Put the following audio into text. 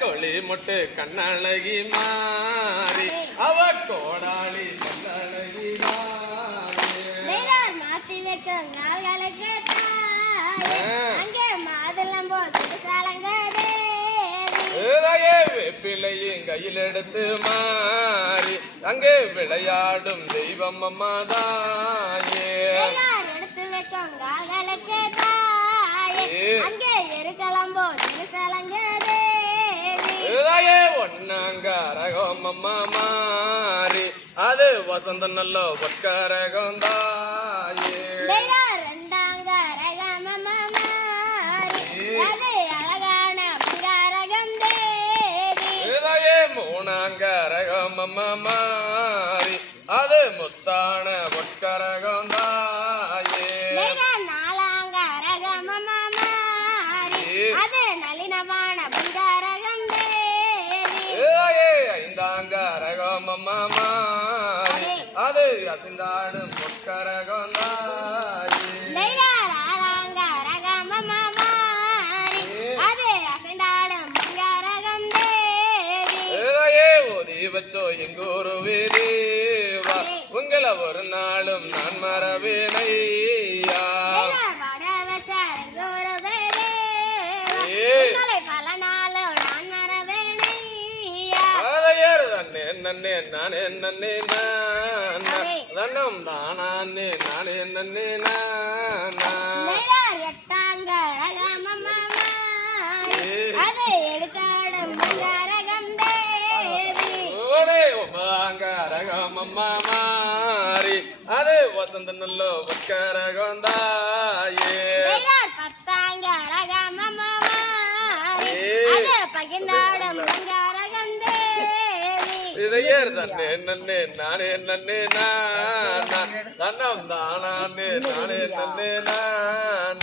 கோழி முட்டு கண்ணழகி மாறி அவ கோடாளி கண்ணழகி மாத்தி வைக்கங்களுக்கு வேப்பிலையும் கையில் எடுத்து மாறி அங்கே விளையாடும் தெய்வம் அம்மாதாயே எடுத்து வைக்கங்களுக்கு அங்கே இருக்கலம்போ ஒன்னாங்கரகம் அம்மா மாறி அது வசந்த நல்ல ஒட்கரகம் தாயே ரெண்டாங்கரகம் அம்மா மாறி அது அழகான பங்காரகம் தேவி மூணாங்கரகம் அம்மா மாறி அது முத்தான ஒட்கரகம் தாயே நாலாங்கரகம் அம்மா மாறி அது நளினமான பங்காரகம் ஐந்தாங்கரகம் அம்மா மாறி அது அசிந்தாடும் பொற்கரகம் தாயே ஆறாங்கரகம் அம்மா மாறி அது அசிந்தாடும் பங்காரகம் தேவி ஓதி வச்சோ எங்கூரு தேவா உங்களை ஒரு நாளும் நான் மறவேனையா நன்னே நானே நன்னே நன்னம் தானே நானே நன்னே ரகம் அம்மா மாறி அது வசந்த நல்ல ஒட்கரகம் தாயே பத்தாங்கரகம் அம்மா மாறி அது பகிர்ந்தாடும் பங்காரகம் இதையர் தன்னே நன்னே நானே நன்னே நன்னம் தானே நானே நன்னே